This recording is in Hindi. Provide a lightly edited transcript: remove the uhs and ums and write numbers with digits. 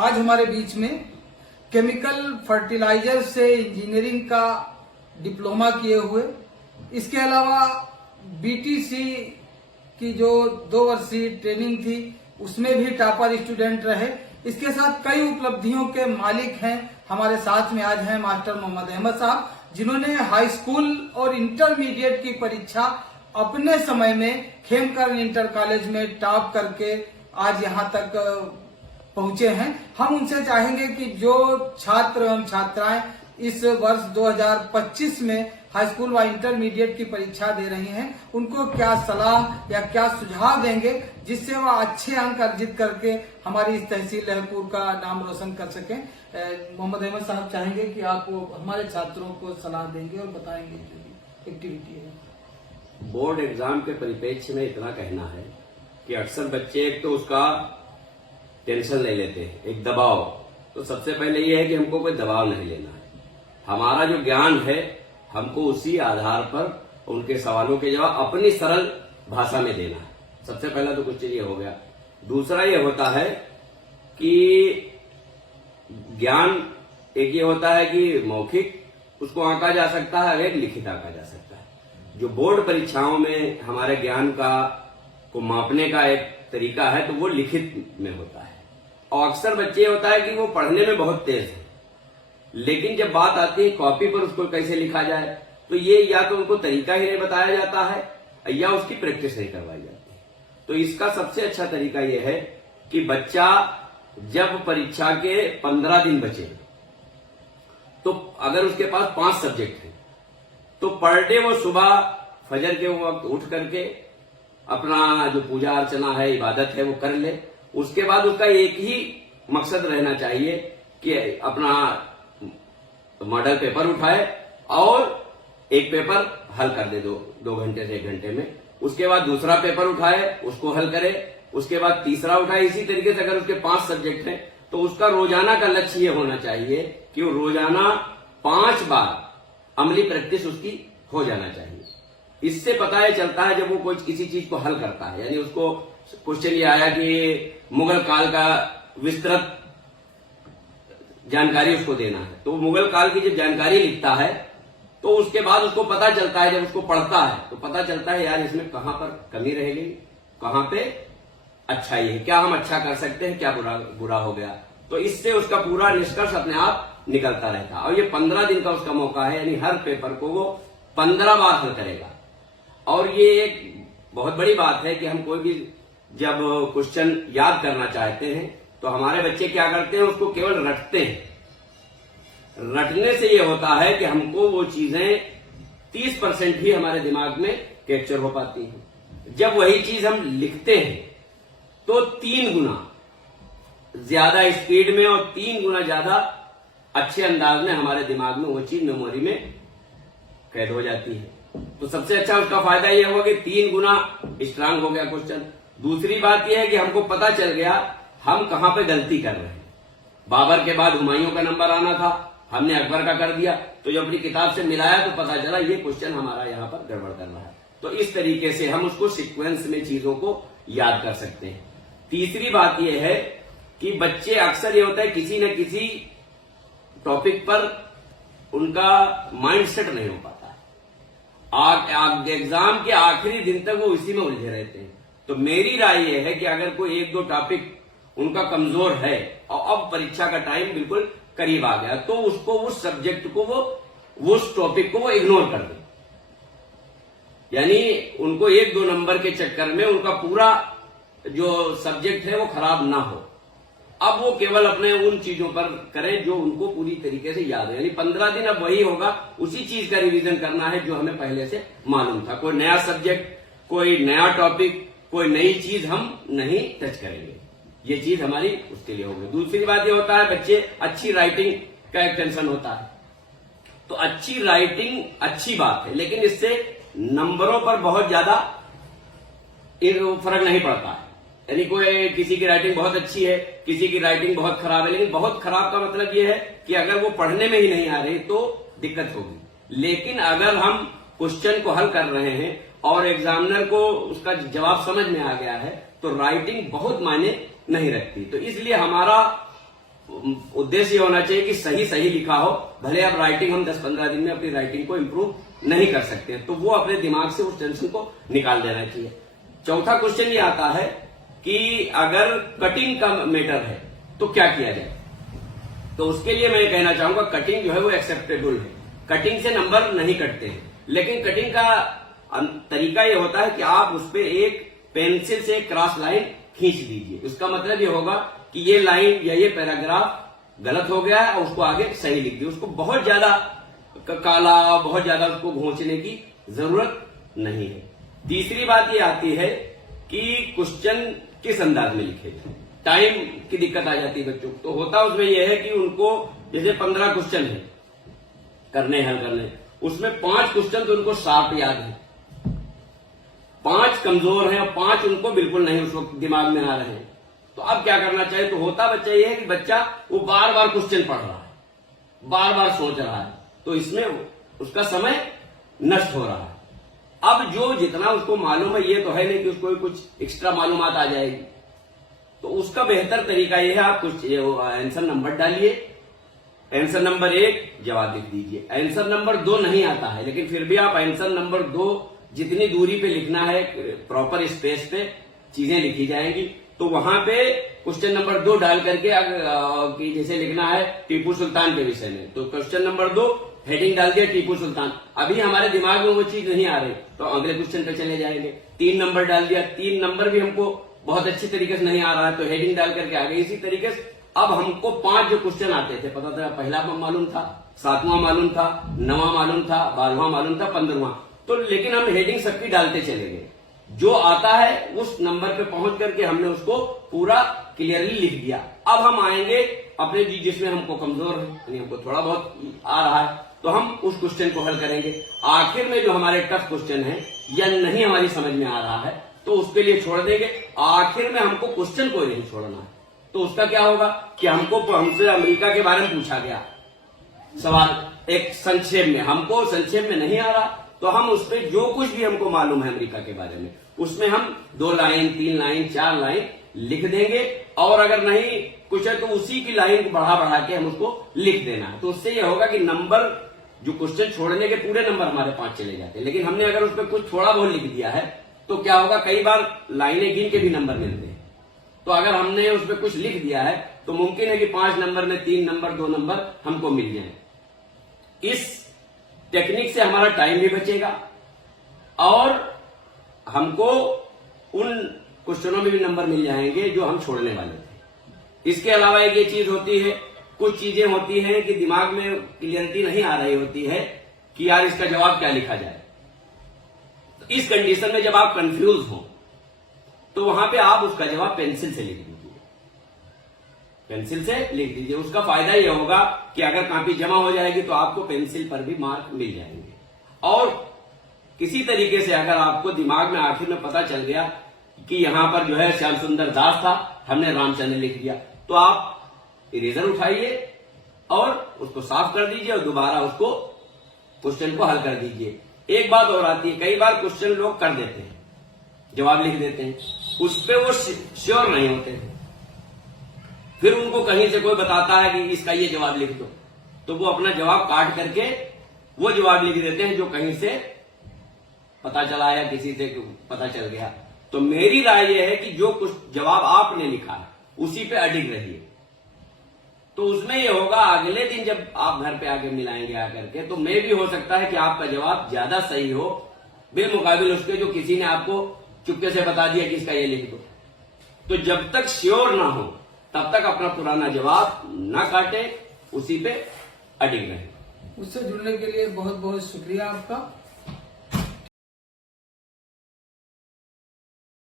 आज हमारे बीच में केमिकल फर्टिलाइजर से इंजीनियरिंग का डिप्लोमा किए हुए, इसके अलावा बीटीसी की जो 2 वर्षीय ट्रेनिंग थी उसमें भी टॉपर स्टूडेंट रहे, इसके साथ कई उपलब्धियों के मालिक हैं। हमारे साथ में आज हैं मास्टर मोहम्मद अहमद साहब, जिन्होंने हाई स्कूल और इंटरमीडिएट की परीक्षा अपने समय में खेमकर इंटर कॉलेज में टॉप करके आज यहाँ तक पहुंचे हैं। हम उनसे चाहेंगे कि जो छात्र एवं छात्राएं इस वर्ष 2025 में हाई स्कूल व इंटरमीडिएट की परीक्षा दे रही हैं, उनको क्या सलाह या क्या सुझाव देंगे जिससे वह अच्छे अंक अर्जित करके हमारी इस तहसील लहरपुर का नाम रोशन कर सकें। मोहम्मद अहमद साहब चाहेंगे कि आप हमारे छात्रों को सलाह देंगे और बताएंगे जो एक्टिविटी है। बोर्ड एग्जाम के परिप्रेक्ष्य में इतना कहना है कि अक्सर बच्चे एक तो उसका टेंशन ले लेते हैं, एक दबाव। तो सबसे पहले ये है कि हमको कोई दबाव नहीं लेना है। हमारा जो ज्ञान है हमको उसी आधार पर उनके सवालों के जवाब अपनी सरल भाषा में देना है। सबसे पहला तो कुछ ये हो गया। दूसरा ये होता है कि ज्ञान एक ये होता है कि मौखिक उसको आंका जा सकता है, एक लिखित आंका जा सकता है। जो बोर्ड परीक्षाओं में हमारे ज्ञान का को मापने का एक तरीका है तो वो लिखित में होता है। और अक्सर बच्चे होता है कि वो पढ़ने में बहुत तेज है, लेकिन जब बात आती है कॉपी पर उसको कैसे लिखा जाए तो ये या तो उनको तरीका ही नहीं बताया जाता है या उसकी प्रैक्टिस नहीं करवाई जाती है। तो इसका सबसे अच्छा तरीका यह है कि बच्चा जब परीक्षा के 15 दिन बचे तो अगर उसके पास 5 सब्जेक्ट हैं तो पर डे वो सुबह फजर के वक्त उठ करके अपना जो पूजा अर्चना है, इबादत है, वो कर ले। उसके बाद उसका एक ही मकसद रहना चाहिए कि अपना मॉडल पेपर उठाए और एक पेपर हल कर दे 2 घंटे से 1 घंटे में। उसके बाद दूसरा पेपर उठाए, उसको हल करे। उसके बाद तीसरा उठाए। इसी तरीके से अगर उसके 5 सब्जेक्ट हैं तो उसका रोजाना का लक्ष्य ये होना चाहिए कि वो रोजाना 5 बार अमली प्रैक्टिस उसकी हो जाना चाहिए। इससे पता ये चलता है जब वो कोई किसी चीज को हल करता है, यानी उसको क्वेश्चन ये आया कि मुगल काल का विस्तृत जानकारी उसको देना है, तो मुगल काल की जब जानकारी लिखता है तो उसके बाद उसको पता चलता है, जब उसको पढ़ता है तो पता चलता है यार इसमें कहां पर कमी रह गई, कहां पे अच्छाई है, क्या हम अच्छा कर सकते हैं, क्या बुरा हो गया। तो इससे उसका पूरा निष्कर्ष अपने आप निकलता रहता है। और ये 15 दिन का उसका मौका है, यानी हर पेपर को वो 15 बार हल करेगा। और ये एक बहुत बड़ी बात है कि हम कोई भी जब क्वेश्चन याद करना चाहते हैं तो हमारे बच्चे क्या करते हैं, उसको केवल रटते हैं। रटने से ये होता है कि हमको वो चीजें 30% ही हमारे दिमाग में कैप्चर हो पाती हैं। जब वही चीज हम लिखते हैं तो 3 गुना ज्यादा स्पीड में और 3 गुना ज्यादा अच्छे अंदाज में हमारे दिमाग में वो चीज मेमोरी में कैद हो जाती है। तो सबसे अच्छा उसका फायदा यह होगा कि 3 गुना स्ट्रांग हो गया क्वेश्चन। दूसरी बात यह है कि हमको पता चल गया हम कहां पे गलती कर रहे हैं। बाबर के बाद हुमायूं का नंबर आना था, हमने अकबर का कर दिया, तो जब अपनी किताब से मिलाया तो पता चला ये क्वेश्चन हमारा यहाँ पर गड़बड़ कर रहा है। तो इस तरीके से हम उसको सीक्वेंस में चीजों को याद कर सकते हैं। तीसरी बात यह है कि बच्चे अक्सर ये होता है किसी न किसी टॉपिक पर उनका माइंड सेट नहीं हो पाता है। एग्जाम के आखिरी दिन तक वो इसी में उलझे रहते हैं। तो मेरी राय यह है कि अगर कोई 1-2 टॉपिक उनका कमजोर है और अब परीक्षा का टाइम बिल्कुल करीब आ गया तो उसको उस सब्जेक्ट को वो उस टॉपिक को वो इग्नोर कर दे, यानी उनको 1-2 नंबर के चक्कर में उनका पूरा जो सब्जेक्ट है वो खराब ना हो। अब वो केवल अपने उन चीजों पर करें जो उनको पूरी तरीके से याद है, यानी 15 दिन अब वही होगा, उसी चीज का रिवीजन करना है जो हमें पहले से मालूम था। कोई नया सब्जेक्ट, कोई नया टॉपिक, कोई नई चीज हम नहीं टच करेंगे। ये चीज हमारी उसके लिए होगी। दूसरी बात ये होता है बच्चे अच्छी राइटिंग का एक टेंशन होता है, तो अच्छी राइटिंग अच्छी बात है, लेकिन इससे नंबरों पर बहुत ज्यादा फर्क नहीं पड़ता है। यानी कोई किसी की राइटिंग बहुत अच्छी है, किसी की राइटिंग बहुत खराब है, लेकिन बहुत खराब का मतलब यह है कि अगर वो पढ़ने में ही नहीं आ रही तो दिक्कत होगी। लेकिन अगर हम क्वेश्चन को हल कर रहे हैं और एग्जामिनर को उसका जवाब समझ में आ गया है तो राइटिंग बहुत मायने नहीं रखती। तो इसलिए हमारा उद्देश्य ये होना चाहिए कि सही सही लिखा हो। भले अब राइटिंग हम 10-15 दिन में अपनी राइटिंग को इम्प्रूव नहीं कर सकते, तो वो अपने दिमाग से उस टेंशन को निकाल देना चाहिए। चौथा क्वेश्चन ये आता है कि अगर कटिंग का मैटर है तो क्या किया जाए। तो उसके लिए मैं कहना चाहूंगा, कटिंग जो है वो एक्सेप्टेबल है, कटिंग से नंबर नहीं कटते हैं, लेकिन कटिंग का तरीका ये होता है कि आप उस पर एक पेंसिल से क्रॉस लाइन खींच दीजिए। उसका मतलब ये होगा कि ये लाइन या ये पैराग्राफ गलत हो गया है और उसको आगे सही लिख दिए। उसको बहुत ज्यादा काला, बहुत ज्यादा उसको घोंचने की जरूरत नहीं है। तीसरी बात ये आती है कि क्वेश्चन किस अंदाज में लिखे जाए। टाइम की दिक्कत आ जाती है बच्चों को। तो होता उसमें यह है कि उनको जैसे 15 क्वेश्चन है करने हल करने, उसमें 5 क्वेश्चन तो उनको शार्प याद है, 5 कमजोर हैं और 5 उनको बिल्कुल नहीं उस वक्त दिमाग में आ रहे हैं। तो अब क्या करना चाहिए। तो होता बच्चा ये है कि बच्चा वो बार बार क्वेश्चन पढ़ रहा है, बार बार सोच रहा है, तो इसमें उसका समय नष्ट हो रहा है। अब जो जितना उसको मालूम है, ये तो है नहीं कि उसको कुछ एक्स्ट्रा मालूमात आ जाएगी। तो उसका बेहतर तरीका यह है, आप कुछ आंसर नंबर डालिए। आंसर नंबर 1 जवाब लिख दीजिए। आंसर नंबर 2 नहीं आता है, लेकिन फिर भी आप आंसर नंबर 2 जितनी दूरी पे लिखना है, प्रॉपर स्पेस पे चीजें लिखी जाएंगी। तो वहां पे क्वेश्चन नंबर 2 डाल करके कि जैसे लिखना है टीपू सुल्तान के विषय में, तो क्वेश्चन नंबर 2 हेडिंग डाल दिया टीपू सुल्तान। अभी हमारे दिमाग में वो चीज नहीं आ रही, तो अगले क्वेश्चन पे चले जाएंगे। 3 नंबर डाल दिया, 3 नंबर भी हमको बहुत अच्छी तरीके से नहीं आ रहा है, तो हेडिंग डाल करके आगे। इसी तरीके से अब हमको 5 जो क्वेश्चन आते थे, पता था पहला मालूम था, 7वां मालूम था, 9वां मालूम था, 12वां मालूम था, 15वां, तो लेकिन हम हेडिंग सबकी डालते चले गए। जो आता है उस नंबर पे पहुंच करके हमने उसको पूरा क्लियरली लिख दिया। अब हम आएंगे अपने जिसमें हमको कमजोर है, यानी हमको थोड़ा बहुत आ रहा है, तो हम उस क्वेश्चन को हल करेंगे। आखिर में जो हमारे टफ क्वेश्चन है या नहीं हमारी समझ में आ रहा है, तो उसके लिए छोड़ देंगे। आखिर में हमको क्वेश्चन को नहीं छोड़ना है। तो उसका क्या होगा कि हमसे अमेरिका के बारे में पूछा गया सवाल एक संक्षेप में, हमको संक्षेप में नहीं आ रहा, तो हम उस पर जो कुछ भी हमको मालूम है अमेरिका के बारे में, उसमें हम 2 लाइन, 3 लाइन, 4 लाइन लिख देंगे। और अगर नहीं कुछ है तो उसी की लाइन को बढ़ा बढ़ा के हम उसको लिख देना है। तो उससे यह होगा कि नंबर जो क्वेश्चन छोड़ने के पूरे नंबर हमारे 5 चले जाते हैं। लेकिन हमने अगर उस पर कुछ थोड़ा बहुत लिख दिया है, तो क्या होगा, कई बार लाइनें गिन के भी नंबर मिलते हैं। तो अगर हमने उस पर कुछ लिख दिया है, तो मुमकिन है कि 5 नंबर में 3 नंबर, 2 नंबर हमको मिल जाए। इस टेक्निक से हमारा टाइम भी बचेगा और हमको उन क्वेश्चनों में भी नंबर मिल जाएंगे जो हम छोड़ने वाले थे। इसके अलावा एक ये चीज होती है, कुछ चीजें होती हैं कि दिमाग में क्लियरिटी नहीं आ रही होती है कि यार इसका जवाब क्या लिखा जाए। तो इस कंडीशन में जब आप कंफ्यूज हो, तो वहां पे आप उसका जवाब पेंसिल से लिख दीजिए, पेंसिल से लिख दीजिए। उसका फायदा यह होगा कि अगर कॉपी जमा हो जाएगी तो आपको पेंसिल पर भी मार्क मिल जाएंगे। और किसी तरीके से अगर आपको दिमाग में आखिर में पता चल गया कि यहां पर जो है श्याम सुंदर दास था, हमने रामचंद्र लिख दिया, तो आप इरेजर उठाइए और उसको साफ कर दीजिए और दोबारा उसको क्वेश्चन को हल कर दीजिए। एक बात और आती है, कई बार क्वेश्चन लोग कर देते हैं, जवाब लिख देते हैं, उस पर वो श्योर नहीं होते हैं। फिर उनको कहीं से कोई बताता है कि इसका ये जवाब लिख दो, तो वो अपना जवाब काट करके वो जवाब लिख देते हैं जो कहीं से पता चला या किसी से पता चल गया। तो मेरी राय यह है कि जो कुछ जवाब आपने लिखा है उसी पे अडिग रहिए। तो उसमें यह होगा, अगले दिन जब आप घर पे आके मिलाएंगे आकर के, तो मे भी हो सकता है कि आपका जवाब ज्यादा सही हो बिलमुकाबिल उसके जो किसी ने आपको चुपके से बता दिया कि इसका ये लिख दो। तो जब तक श्योर ना हो तब तक अपना पुराना जवाब ना काटे, उसी पे अडिग रहे। उससे जुड़ने के लिए बहुत बहुत शुक्रिया आपका।